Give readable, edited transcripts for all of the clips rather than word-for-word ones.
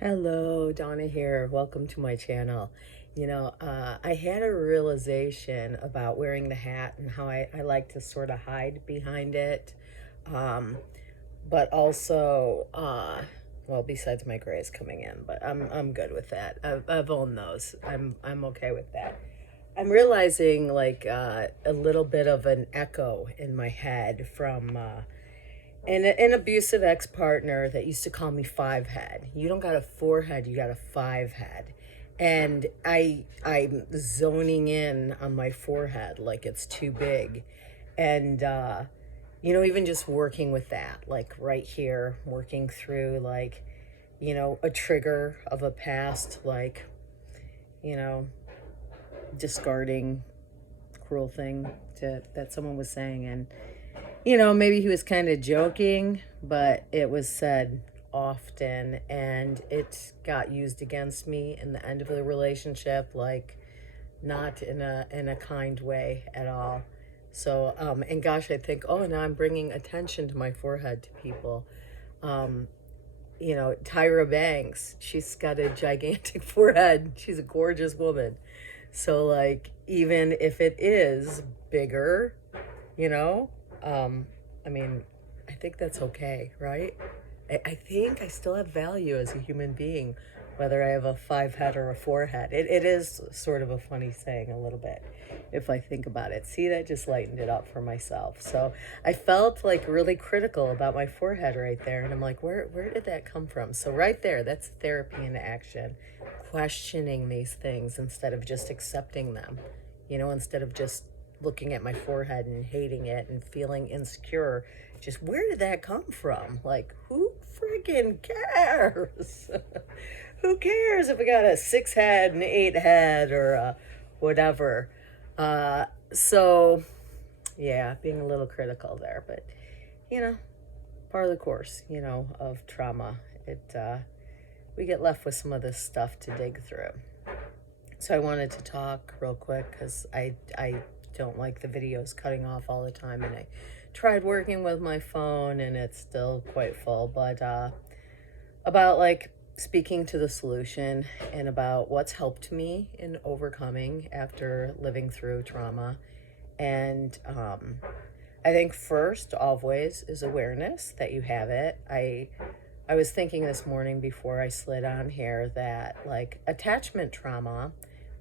Hello, Donna here. Welcome to my channel. I had a realization about wearing the hat and how I like to sort of hide behind it. Um, but also, well, besides my grays coming in, but I'm good with that. I've owned those. I'm okay with that. I'm realizing a little bit of an echo in my head from an abusive ex-partner that used to call me five head. You don't got a forehead, you got a five head. And I'm zoning in on my forehead like it's too big. And even just working with that, like right here, working through a trigger of a past, you know, discarding cruel thing that someone was saying. And maybe he was kind of joking, but it was said often and it got used against me in the end of the relationship, like not in a kind way at all. So, and gosh, I think, oh, now I'm bringing attention to my forehead to people. Um, Tyra Banks, she's got a gigantic forehead. She's a gorgeous woman. So, even if it is bigger, you know, um, I mean, I think that's okay, right? I think I still have value as a human being, whether I have a five head or a four head. It is sort of a funny saying, a little bit, if I think about it. See, that just lightened it up for myself. So I felt like really critical about my forehead right there. And I'm like, where did that come from? So right there, that's therapy in action, questioning these things instead of just accepting them, instead of just looking at my forehead and hating it and feeling insecure. Just where did that come from? Like, who freaking cares? Who cares if I got a six head, an eight head, or whatever? So, yeah, being a little critical there, but you know, part of the course, of trauma. We get left with some of this stuff to dig through. So I wanted to talk real quick because I don't like the videos cutting off all the time, and I tried working with my phone and it's still quite full, but about speaking to the solution and about what's helped me in overcoming after living through trauma. And I think first always is awareness that you have it. I was thinking this morning before I slid on here that attachment trauma,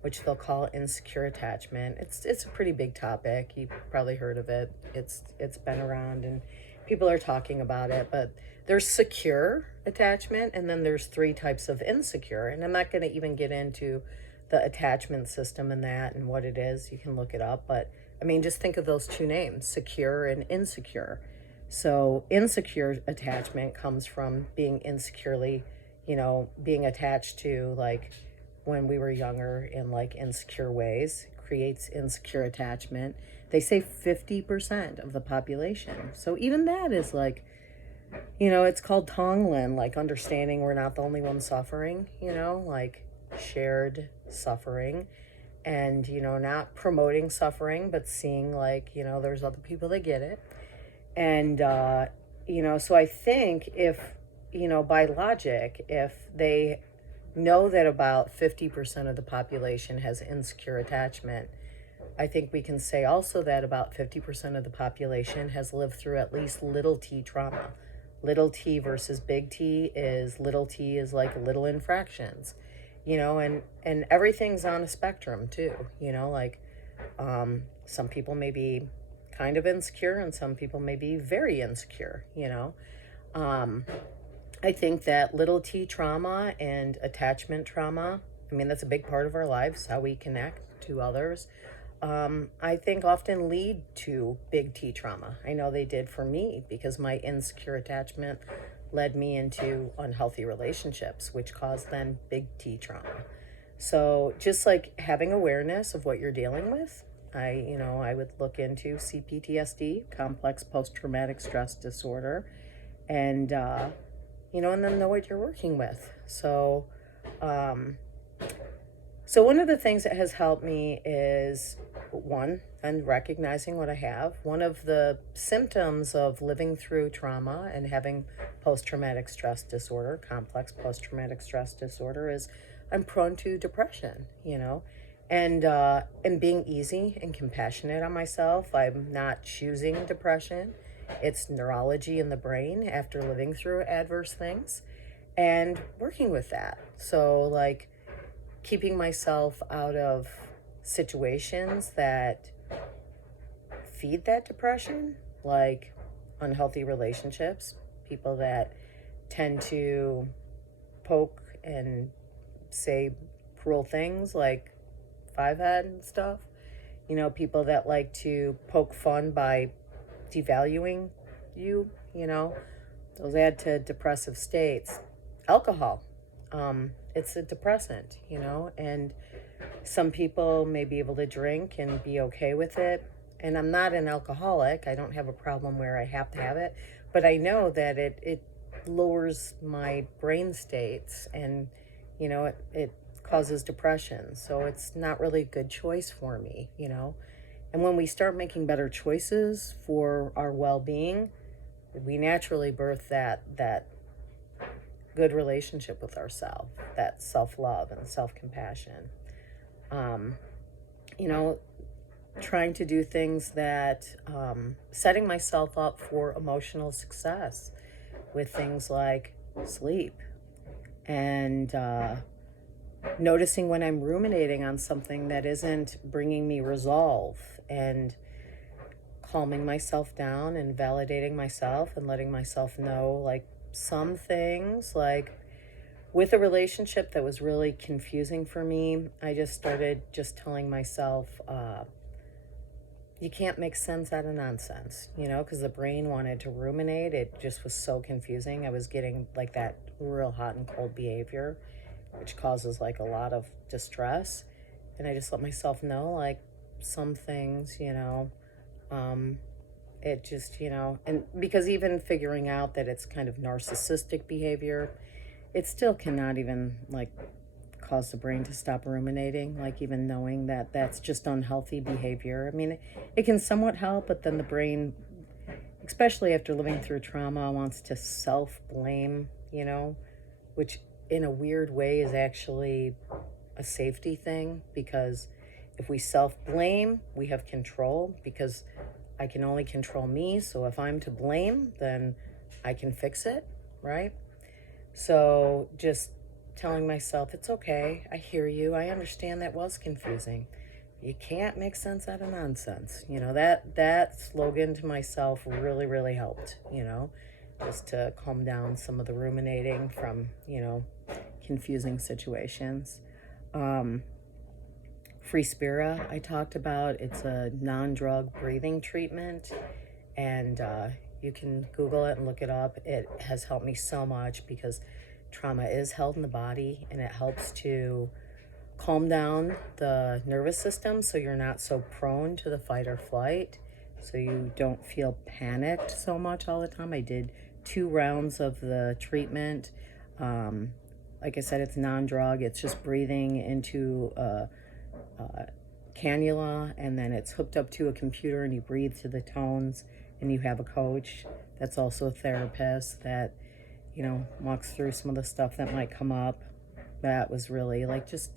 which they'll call insecure attachment, it's a pretty big topic. You've probably heard of it. It's been around and people are talking about it, but there's secure attachment and then there's three types of insecure. And I'm not going to even get into the attachment system and that and what it is. You can look it up, but I mean, just think of those two names, secure and insecure. So insecure attachment comes from being insecurely, being attached to when we were younger in insecure ways, creates insecure attachment. They say 50% of the population. So even that is it's called Tonglen, understanding we're not the only one suffering, shared suffering. And, not promoting suffering, but seeing there's other people that get it. And, so I think if, by logic, if they know that about 50% of the population has insecure attachment, I think we can say also that about 50% of the population has lived through at least little t trauma. Little t versus big T is little like little infractions, and everything's on a spectrum too, some people may be kind of insecure and some people may be very insecure. I think that little t trauma and attachment trauma, I mean, that's a big part of our lives, how we connect to others. I think often lead to big T trauma. I know they did for me because my insecure attachment led me into unhealthy relationships, which caused then big T trauma. So just having awareness of what you're dealing with, I would look into cPTSD, complex post-traumatic stress disorder, and, and then know what you're working with. So one of the things that has helped me is, one, and recognizing what I have. One of the symptoms of living through trauma and having post-traumatic stress disorder, complex post-traumatic stress disorder, is I'm prone to depression, and being easy and compassionate on myself. I'm not choosing depression. It's neurology in the brain after living through adverse things and working with that. So, like, keeping myself out of situations that feed that depression, like unhealthy relationships, people that tend to poke and say cruel things like five head and stuff. People that like to poke fun by devaluing you, those add to depressive states. Alcohol, it's a depressant, and some people may be able to drink and be okay with it. And I'm not an alcoholic. I don't have a problem where I have to have it, but I know that it lowers my brain states, and it causes depression. So it's not really a good choice for me. And when we start making better choices for our well-being, we naturally birth that good relationship with ourselves, that self-love and self-compassion. Um, you know, Trying to do things that, setting myself up for emotional success with things like sleep, and noticing when I'm ruminating on something that isn't bringing me resolve, and calming myself down and validating myself and letting myself know, like, some things, like with a relationship that was really confusing for me, I just started just telling myself, you can't make sense out of nonsense, because the brain wanted to ruminate. It just was so confusing. I was getting like that real hot and cold behavior, which causes like a lot of distress. And I just let myself know, like, some things, it just, and because even figuring out that it's kind of narcissistic behavior, it still cannot even like cause the brain to stop ruminating, like even knowing that that's just unhealthy behavior. I mean, it can somewhat help, but then the brain, especially after living through trauma, wants to self-blame, which in a weird way is actually a safety thing, because if we self-blame, we have control, because I can only control me. So if I'm to blame, then I can fix it, right? So just telling myself, it's okay. I hear you. I understand that was confusing. You can't make sense out of nonsense. That slogan to myself really, really helped, just to calm down some of the ruminating from, confusing situations. Free Spira, I talked about. It's a non-drug breathing treatment, and you can Google it and look it up. It has helped me so much because trauma is held in the body, and it helps to calm down the nervous system so you're not so prone to the fight or flight, so you don't feel panicked so much all the time. I did 2 rounds of the treatment. Like I said, it's non-drug. It's just breathing into a cannula, and then it's hooked up to a computer, and you breathe to the tones, and you have a coach that's also a therapist that walks through some of the stuff that might come up. That was really like just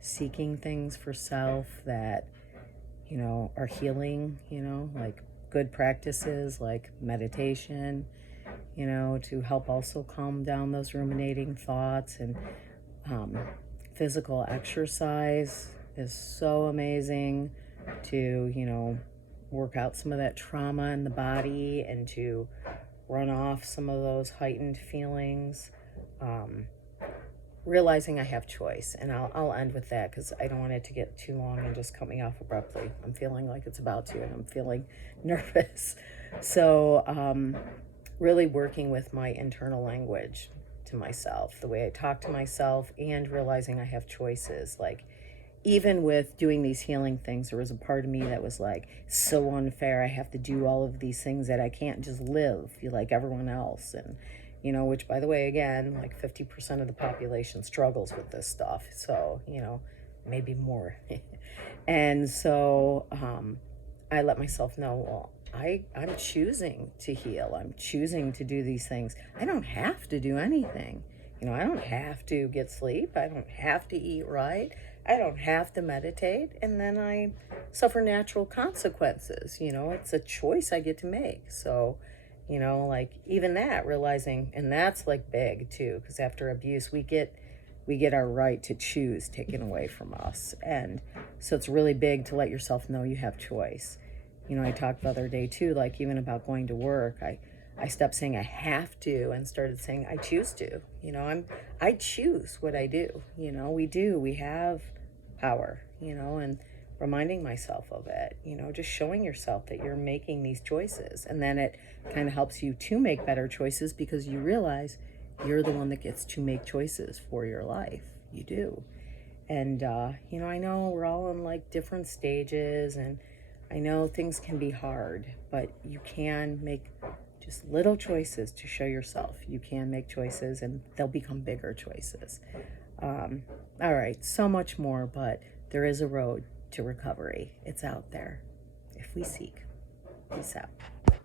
seeking things for self that are healing, like good practices like meditation, to help also calm down those ruminating thoughts. And physical exercise is so amazing to work out some of that trauma in the body and to run off some of those heightened feelings. Realizing I have choice, and I'll end with that because I don't want it to get too long and just cut me off abruptly. I'm feeling like it's about to, and I'm feeling nervous. So really working with my internal language to myself, the way I talk to myself, and realizing I have choices. Like, even with doing these healing things, there was a part of me that was like, so unfair. I have to do all of these things that I can't just live like everyone else. And, which, by the way, again, like 50% of the population struggles with this stuff. So, maybe more. And so I let myself know, well, I'm choosing to heal. I'm choosing to do these things. I don't have to do anything. I don't have to get sleep. I don't have to eat right. I don't have to meditate. And then I suffer natural consequences. It's a choice I get to make. So, like even that, realizing, and that's like big too, because after abuse, we get our right to choose taken away from us. And so it's really big to let yourself know you have choice. I talked the other day too, like even about going to work. I stopped saying I have to and started saying I choose to. I choose what I do. We have power, and reminding myself of it, just showing yourself that you're making these choices. And then it kind of helps you to make better choices because you realize you're the one that gets to make choices for your life. You do. And, I know we're all in like different stages, and I know things can be hard, but you can make just little choices to show yourself. You can make choices and they'll become bigger choices. All right, so much more, but there is a road to recovery. It's out there if we seek. Peace out.